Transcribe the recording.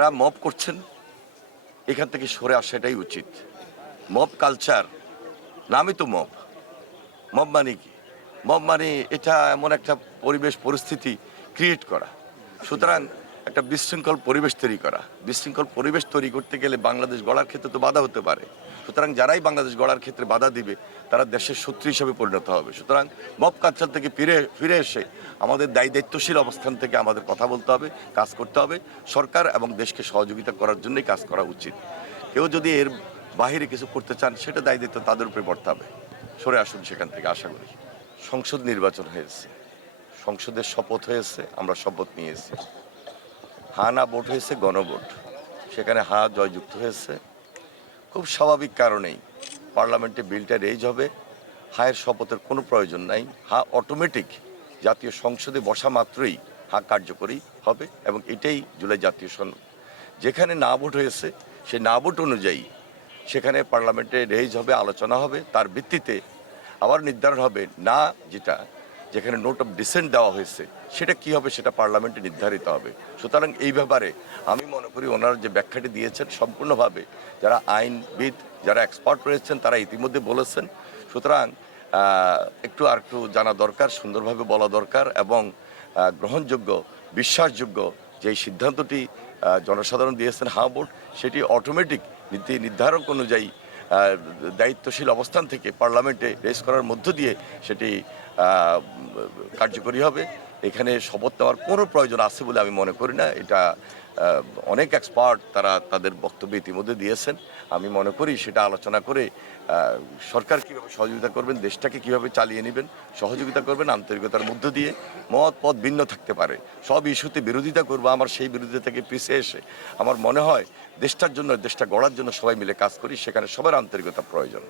যারা মব করছেন এখান থেকে সরে আসাটাই উচিত। মব কালচার নামই তো মব। মব মানে কি? মব মানে এটা এমন একটা পরিবেশ পরিস্থিতি ক্রিয়েট করা। সুতরাং একটা বিশৃঙ্খল পরিবেশ তৈরি করা। বিশৃঙ্খল পরিবেশ তৈরি করতে গেলে বাংলাদেশ গড়ার ক্ষেত্রে তো বাধা হতে পারে। সুতরাং যারাই বাংলাদেশ গড়ার ক্ষেত্রে বাধা দিবে তারা দেশের শত্রু হিসেবে পরিণত হবে। সুতরাং মব কালচার থেকে ফিরে এসে আমাদের দায়িত্বশীল অবস্থান থেকে আমাদের কথা বলতে হবে, কাজ করতে হবে। সরকার এবং দেশকে সহযোগিতা করার জন্যই কাজ করা উচিত। কেউ যদি এর বাহিরে কিছু করতে চান সেটা দায়িত্ব তাদের উপরে পড়তে হবে। সরে আসুন সেখান থেকে, আশা করি। সংসদ নির্বাচন হয়েছে, সংসদের শপথ হয়েছে, আমরা শপথ নিয়েছি। হা না ভোট হয়েছে, গণভোট। সেখানে হা জয়যুক্ত হয়েছে। খুব স্বাভাবিক কারণেই পার্লামেন্টে বিলটা রেজ হবে। হায়ের শপথের কোনো প্রয়োজন নাই। হা অটোমেটিক জাতীয় সংসদে বসা মাত্রই হা কার্যকরী হবে এবং এটাই জুলাই জাতীয় সনদ। যেখানে না ভোট হয়েছে সেই না ভোট অনুযায়ী সেখানে পার্লামেন্টে রেজ হবে, আলোচনা হবে, তার ভিত্তিতে আবার নির্ধারণ হবে না যেটা যেখানে নোট অফ ডিসেন্ট দেওয়া হয়েছে সেটা কি হবে সেটা পার্লামেন্টে নির্ধারিত হবে। সুতরাং এই ব্যাপারে আমি মনে করি ওনারা যে ব্যাখ্যাটি দিয়েছেন সম্পূর্ণভাবে যারা আইনবিদ, যারা এক্সপার্ট রয়েছেন তারা ইতিমধ্যে বলেছেন। সুতরাং একটু আর একটু জানা দরকার, সুন্দরভাবে বলা দরকার এবং গ্রহণযোগ্য, বিশ্বাসযোগ্য যে সিদ্ধান্তটি জনসাধারণ দিয়েছেন হা ভোট, সেটি অটোমেটিক নীতি নির্ধারক অনুযায়ী দায়িত্বশীল অবস্থান থেকে পার্লামেন্টে রেজ করার মধ্য দিয়ে সেটি কার্যকরী হবে। এখানে শপথ নেওয়ার কোনো প্রয়োজন আছে বলে আমি মনে করি না। এটা অনেক এক্সপার্ট তারা তাদের বক্তব্য ইতিমধ্যে দিয়েছেন। আমি মনে করি সেটা আলোচনা করে সরকার কীভাবে সহযোগিতা করবেন, দেশটাকে কীভাবে চালিয়ে নেবেন, সহযোগিতা করবেন আন্তরিকতার মধ্য দিয়ে। মত পথ ভিন্ন থাকতে পারে, সব ইস্যুতে বিরোধিতা করবো, আমার সেই বিরোধিতা থেকে পিছিয়ে এসে আমার মনে হয় দেশটার জন্য, দেশটা গড়ার জন্য সবাই মিলে কাজ করি, সেখানে সবার আন্তরিকতা প্রয়োজন।